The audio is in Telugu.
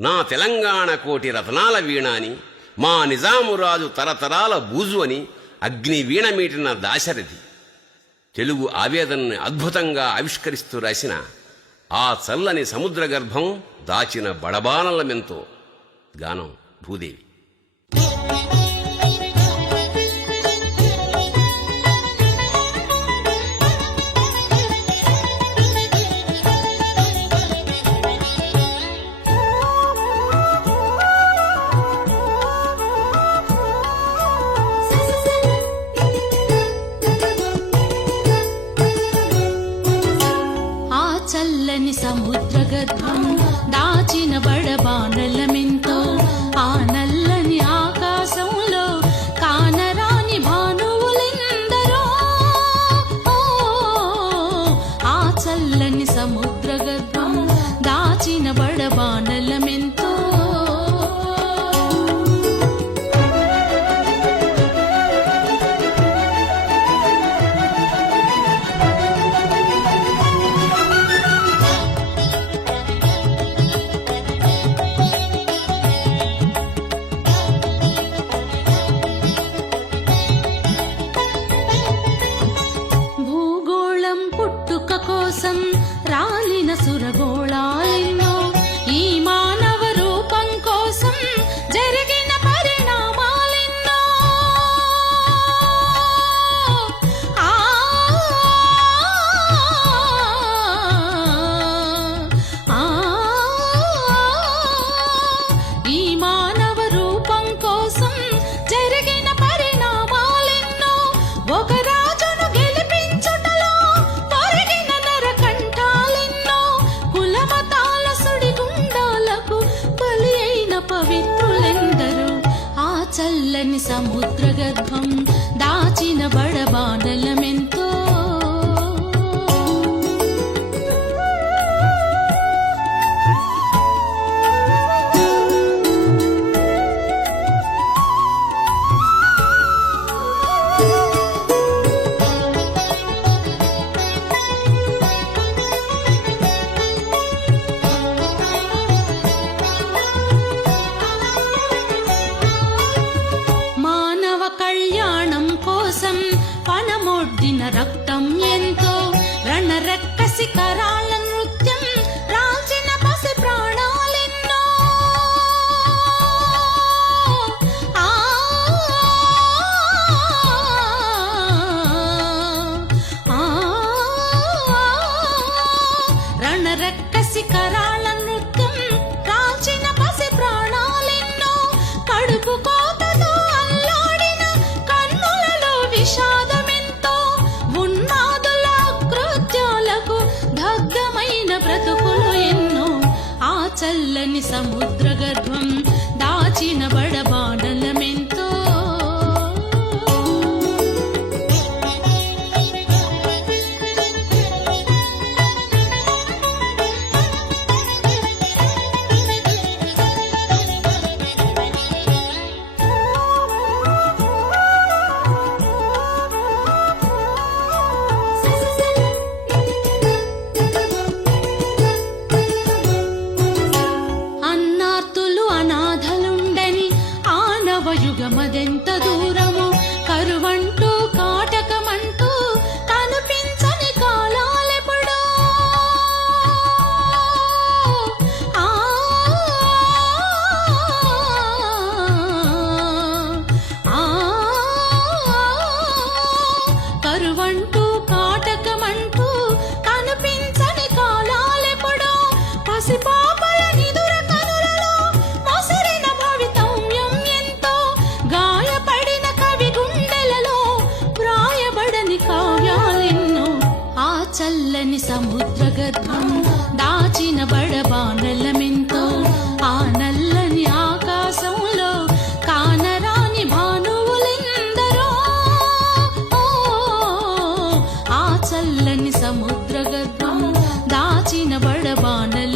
నా తెలంగాణ కోటి రతనాల వీణ అని మా నిజామురాజు తరతరాల బూజు అని అగ్ని వీణ మీటిన దాశరథి. తెలుగు ఆవేదనని అద్భుతంగా ఆవిష్కరిస్తూ రాసిన ఆ చల్లని సముద్ర గర్భం దాచిన బడబానలమెంతో గానం భూదేవి. 嗯 సముద్రగర్భం దా రక్తం ఎంతో రణరక్కసి కరా पल्लनि సముద్రగర్భం. 的毒。చల్లని సముద్రగతం దాచిన బడబానలు